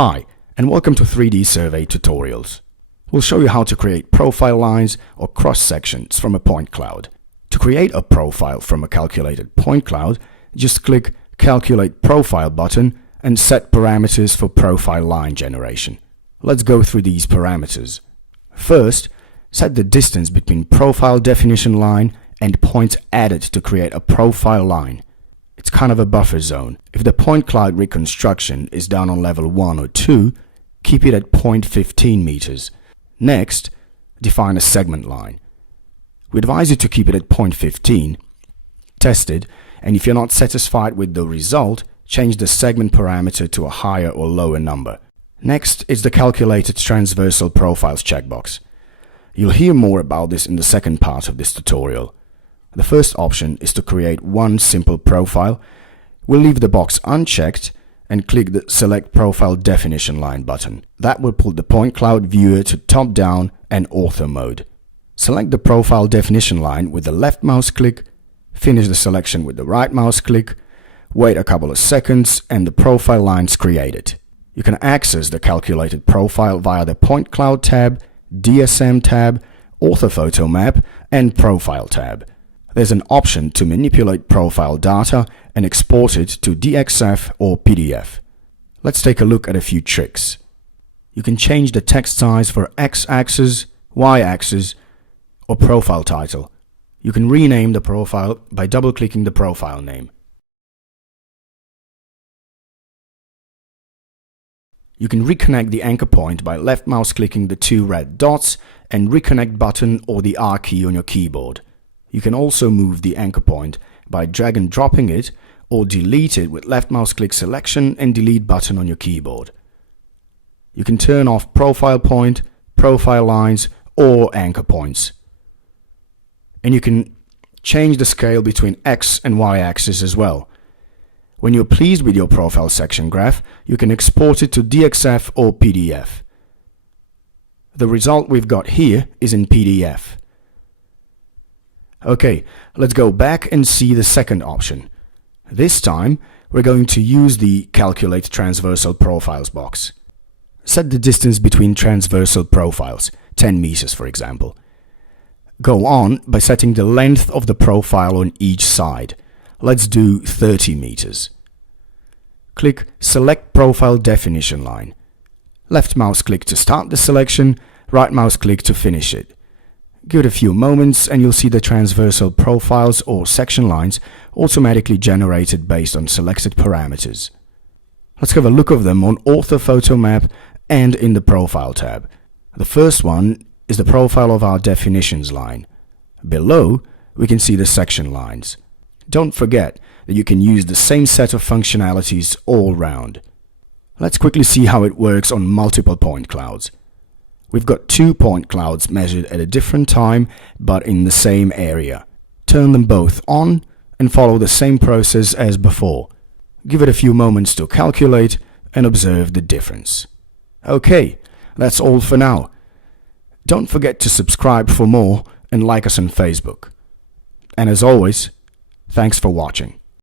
Hi, and welcome to 3Dsurvey tutorials. We'll show you how to create profile lines or cross-sections from a point cloud. To create a profile from a calculated point cloud, just click Calculate Profile button and set parameters for profile line generation. Let's go through these parameters. First, set the distance between profile definition line and point added to create a profile line. It's kind of a buffer zone. If the point cloud reconstruction is done on level 1 or 2, keep it at 0.15 meters. Next, define a segment line. We advise you to keep it at 0.15, test it, and if you're not satisfied with the result, change the segment parameter to a higher or lower number. Next is the Calculated Transversal Profiles checkbox. You'll hear more about this in the second part of this tutorial. The first option is to create one simple profile. We'll leave the box unchecked and click the Select Profile Definition Line button. That will put the point cloud viewer to top-down and ortho mode. Select the profile definition line with the left mouse click, finish the selection with the right mouse click, wait a couple of seconds, and the profile line's created. You can access the calculated profile via the Point Cloud tab, DSM tab, Orthophoto map, and Profile tab. There's an option to manipulate profile data and export it to DXF or PDF. Let's take a look at a few tricks. You can change the text size for X-axis, Y-axis, or profile title. You can rename the profile by double-clicking the profile name. You can reconnect the anchor point by left mouse clicking the two red dots and reconnect button or the R key on your keyboard. You can also move the anchor point by drag and dropping it or delete it with left mouse click selection and delete button on your keyboard. You can turn off profile point, profile lines, or anchor points. And you can change the scale between X and Y axis as well. When you're pleased with your profile section graph, you can export it to DXF or PDF. The result we've got here is in PDF. Okay, let's go back and see the second option. This time, we're going to use the Calculate Transversal Profiles box. Set the distance between transversal profiles, 10 meters for example. Go on by setting the length of the profile on each side. Let's do 30 meters. Click Select Profile Definition Line. Left mouse click to start the selection, right mouse click to finish it. Give it a few moments and you'll see the transversal profiles or section lines automatically generated based on selected parameters. Let's have a look of them on Orthophoto map and in the Profile tab. The first one is the profile of our definitions line. Below, we can see the section lines. Don't forget that you can use the same set of functionalities all round. Let's quickly see how it works on multiple point clouds. We've got 2 point clouds measured at a different time but in the same area. Turn them both on and follow the same process as before. Give it a few moments to calculate and observe the difference. Okay, that's all for now. Don't forget to subscribe for more and like us on Facebook. And as always, thanks for watching.